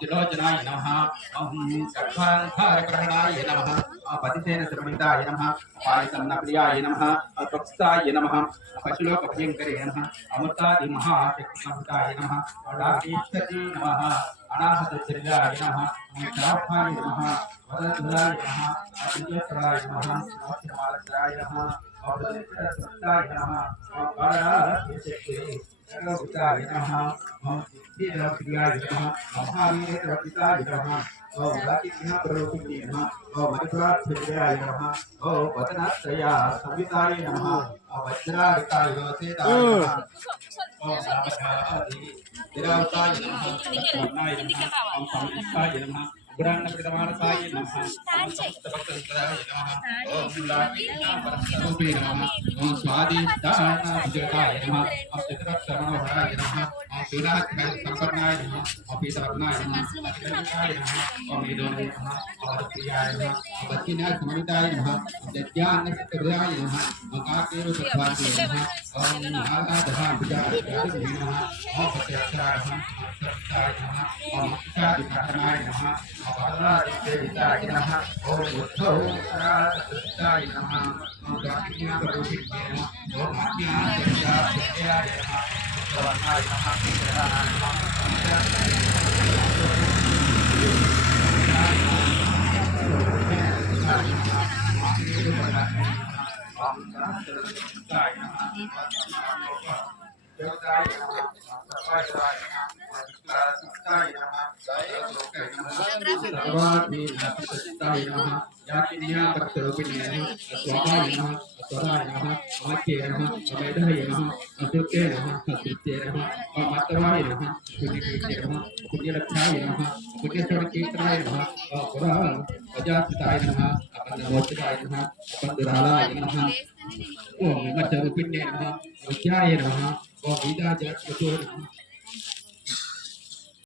ติโลจนายนะมะสัพพังทารกรณายนะมะปฏิเสธสมิตายนะมะปายสัมนัปริยายนะมะตกสายนะมะปัจจุโลกภิงกเรนะมะอมตาดิมหาเทสัมตายนะมะราภิสตินะมะอนาหตจริยายนะมะสาภายนะมะวรตุลายนะมะอภิยสรายนะมะวัชมาลสรายนะมะอปฏิเสธสมิตายนะมะปาราภิเสติเราพิจารณาที่เราพิจารณามหาวิทยาลัยพิจารณาลักษณะประโยชน์นี้นะมัจจุราชพิจารณาปัตตนัสยาสมิตายนะวัชราริกายโยเสตายนะสามชาติเดราวตายนะนายนะสามอิสายนะBuran pertama saya nama seperti nama mulai nama seperti nama swadi dana berjaya nama setelah sama orang nama sudah sempurna nama sempurna nama nama midon nama pria nama batina semuanya nama jangan terjadi nama maka itu sesuatu nama ada dalam berjaya nama secara nama kita dikatakan nama Allah kita nama butuh kita nama mungkin berubah nama mungkin kita ya nama selamat nama kita yakinnya berterusnya suaranya suaranya akhirnya medahnya akhirnya akhirnya matanya kuncinya kuncinya lacanya kuncinya terkitanya orang aja kitanya akan mewakilnya akan berhalanya macam kuncinya ujaya kita jadi betul